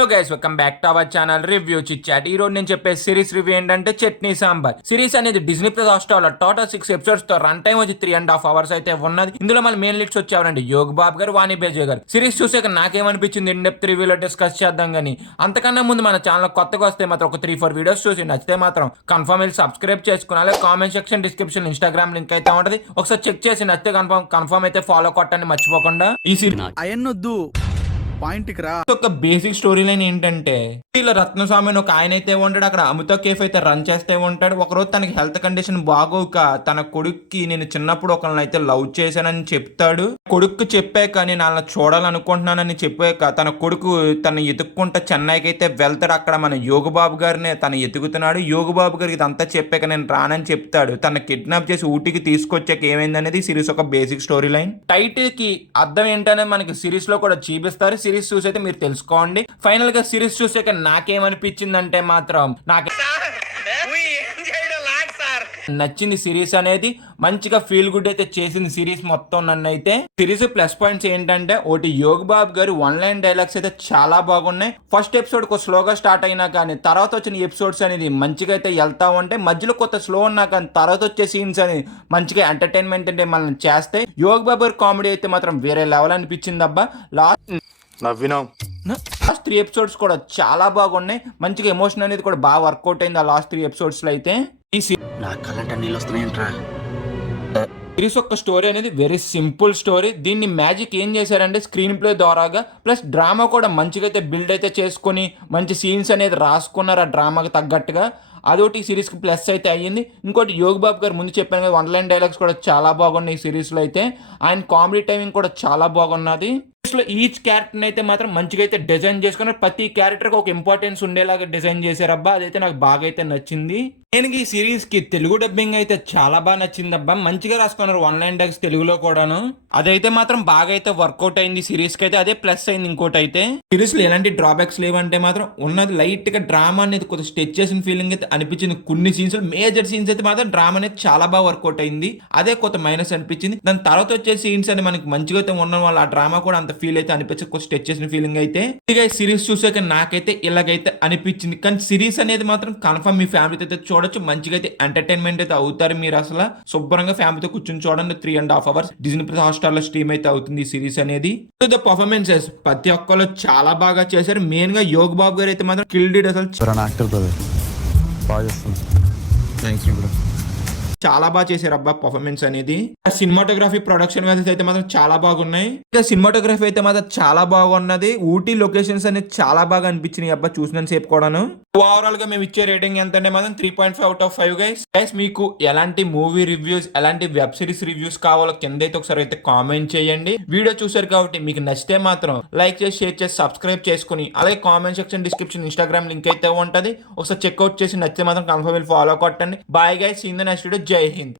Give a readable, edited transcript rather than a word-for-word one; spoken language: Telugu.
Hello guys, welcome back to our channel review chit chat. ఈ రోజు నేను చెప్పే సిరీస్ రివ్యూ ఏంటంటే చట్నీ సాంబార్ సిరీస్ అనేది డిజ్నీ ప్లస్ హాట్‌స్టార్ లో టోటల్ 6 ఎపిసోడ్స్ తో రన్ టైం వచ్చి 3.5 అవర్స్ అయితే ఉన్నది. ఇందులో మన మెయిన్ లీడ్స్ వచ్చారండి యోగ్ బాబు గారు, వాణి బేజయ్ గారు. సిరీస్ చూసాక నాకేమనిపించింది ఇన్ డెప్త్ రివ్యూలో డిస్కస్ చేద్దాం గానీ అంతకన్నా ముందు మన ఛానల్ కొత్తగా వస్తే మాత్రం ఒక 3-4 వీడియోస్ చూసి నచ్చితే మాత్రం కన్ఫర్మ్ వెళ్ళి సబ్స్క్రైబ్ చేసుకుని అలాగే comment section description Instagram link అయితే ఉంటది, ఒకసారి చెక్ చేసి నచ్చితే కన్ఫర్మ్ అయితే ఫాలో కొట్టండి మర్చిపోకుండా. ఈ సిరీస్ అయన్నొద్దు పాయింట్కి రా. ఒక బేసిక్ స్టోరీ లైన్ ఏంటంటే ఇలా రత్నస్వామి అని ఒక ఆయన అయితే ఉంటాడు, అక్కడ అమృత కేఫ్ అయితే రన్ చేస్తే ఉంటాడు. ఒకరోజు తనకి హెల్త్ కండిషన్ బాగోక తన కొడుక్కి నేను చిన్నప్పుడు ఒకరిని అయితే లవ్ చేశానని చెప్తాడు. కొడుకు చెప్పాక నేను అలా చూడాలనుకుంటున్నానని చెప్పాక తన కొడుకు తను ఎతుక్కుంటా చెన్నైకి అయితే వెళ్తాడు. అక్కడ మన యోగబాబు గారిని తను ఎతుకుతున్నాడు. యోగబాబు గారికి ఇదంతా చెప్పాక నేను రానని చెప్తాడు. తన కిడ్నాప్ చేసి ఊటీకి తీసుకొచ్చాక ఏమైంది అనేది సిరీస్ ఒక బేసిక్ స్టోరీ లైన్. టైటిల్ కి అర్థం ఏంటనేది మనకి సిరీస్ లో కూడా చూపిస్తారు. సిరీస్ చూసైతే మీరు తెలుసుకోండి. ఫైనల్ గా సిరీస్ చూసాక నాకేమనిపించిందంటే మాత్రం నాకు నచ్చింది సిరీస్ అనేది. మంచిగా ఫీల్ గుడ్ అయితే చేసింది సిరీస్ మొత్తం. నన్ను అయితే సిరీస్ ప్లస్ పాయింట్స్ ఏంటంటే ఒకటి యోగ్ బాబు గారు వన్ లైన్ డైలాగ్స్ అయితే చాలా బాగున్నాయి. ఫస్ట్ ఎపిసోడ్ స్లోగా స్టార్ట్ అయినా కానీ తర్వాత వచ్చిన ఎపిసోడ్స్ అనేది మంచిగా అయితే వెళ్తా ఉంటాయి. మధ్యలో కొత్త స్లో ఉన్నా కానీ తర్వాత వచ్చే సీన్స్ అని మంచిగా ఎంటర్టైన్మెంట్ అంటే మనం చేస్తే యోగ్ బాబు గారు కామెడీ అయితే మాత్రం వేరే లెవెల్ అనిపించింది అబ్బా. లాస్ట్ 3 ఎపిసోడ్స్ కూడా చాలా బాగున్నాయి. మంచిగా ఎమోషన్ అనేది కూడా బాగా వర్కౌట్ అయింది ఆ లాస్ట్ 3 ఎపిసోడ్స్ లో అయితే. ఈ సిరీస్ ఒక స్టోరీ అనేది వెరీ సింపుల్ స్టోరీ. దీన్ని మ్యాజిక్ ఏం చేశారంటే స్క్రీన్ ప్లే ద్వారాగా ప్లస్ డ్రామా కూడా మంచిగా అయితే బిల్డ్ అయితే చేసుకుని మంచి సీన్స్ అనేది రాసుకున్నారు ఆ డ్రామాకి తగ్గట్టుగా. అదొకటి సిరీస్కి ప్లస్ అయితే అయ్యింది. ఇంకోటి యోగ్ బాబు గారు ముందు చెప్పాను కదా వన్ లైన్ డైలాగ్స్ కూడా చాలా బాగున్నాయి ఈ సిరీస్లో అయితే. ఆయన కామెడీ టైమింగ్ కూడా చాలా బాగున్నది. ఈచ్ క్యారెక్టర్ అయితే మాత్రం మంచిగా అయితే డిజైన్ చేసుకుని ప్రతి క్యారెక్టర్ ఒక ఇంపార్టెన్స్ ఉండేలాగా డిజైన్ చేశారబ్బా. అదైతే నాకు బాగా అయితే నచ్చింది. నేను ఈ సిరీస్ కి తెలుగు డబ్బింగ్ అయితే చాలా బాగా నచ్చింది అబ్బా. మంచిగా రాసుకున్నారు వన్ లైన్ డైలాగ్స్ తెలుగులో కూడాను. అదైతే మాత్రం బాగా అయితే వర్కౌట్ అయింది సిరీస్ కి అయితే. అదే ప్లస్ అయింది. ఇంకోటి అయితే సిరీస్ లో ఎలాంటి డ్రాబ్యాక్స్ లేవంటే మాత్రం ఉన్నది లైట్ గా డ్రామా అనేది కొంచెం స్టెచ్ చేసిన ఫీలింగ్ అయితే అనిపించింది. కొన్ని సీన్స్ మేజర్ సీన్స్ అయితే మాత్రం డ్రామా అనేది చాలా బాగా వర్కౌట్ అయింది. అదే కొంత మైనస్ అనిపించింది. దాని తర్వాత వచ్చే సీన్స్ అని మనకి మంచిగా అయితే ఉన్న వాళ్ళు ఆ డ్రామా కూడా అంత ఫీల్ అయితే అనిపించింది. కొంచెం స్టెచ్ చేసిన ఫీలింగ్ అయితే. ఇక సిరీస్ చూసాక నాకైతే ఇలాగైతే అనిపించింది. కానీ సిరీస్ అనేది మాత్రం కన్ఫర్మ్ మీ ఫ్యామిలీతో అయితే చూడొచ్చు. మంచిగా అయితే ఎంటర్టైన్మెంట్ అయితే అవుతారు మీరు. అసలు శుభ్రంగా ఫ్యామిలీతో కూర్చొని చూడండి. 3.5 అవర్స్ డిజ్నీ ప్లస్ హాట్‌స్టార్ లో స్ట్రీమ్ అయితే అవుతుంది ఈ సిరీస్ అనేది. ద పర్ఫార్మెన్సెస్ ప్రతి ఒక్కరు చాలా బాగా చేశారు. మెయిన్ గా యోగ్ బాబు గారు అయితే మాత్రం కిల్డ్ అసలు చాలా బాగా చేశారు అబ్బా పర్ఫార్మెన్స్ అనేది. సినిమాటోగ్రఫీ ప్రొడక్షన్ వాల్యూస్ అయితే మాత్రం చాలా బాగున్నాయి. ఇంకా సినిమాటోగ్రఫీ అయితే మాత్రం చాలా బాగున్నది. ఊటీ లొకేషన్స్ అనేది చాలా బాగా అనిపించినాయి అబ్బా చూసిన సేపు కూడాను. ఓవరాల్ గా మేము ఇచ్చే రేటింగ్ ఎంత అంటే మాత్రం 3.5 అవుట్ ఆఫ్ 5 గైస్. మీకు ఎలాంటి మూవీ రివ్యూస్ ఎలాంటి వెబ్ సిరీస్ రివ్యూస్ కావాలో కింద అయితే ఒకసారి అయితే కామెంట్ చేయండి. వీడియో చూసారు కాబట్టి మీకు నచ్చితే మాత్రం లైక్ చేసి షేర్ చేసి సబ్స్క్రైబ్ చేసుకుని అలాగే comment section description Instagram link అయితే ఉంటది, ఒకసారి చెక్అవుట్ చేసి నచ్చితే మాత్రం కన్ఫర్మ్ ఫాలో కొట్టండి. Bye guys, see in the next video. జై హింద్.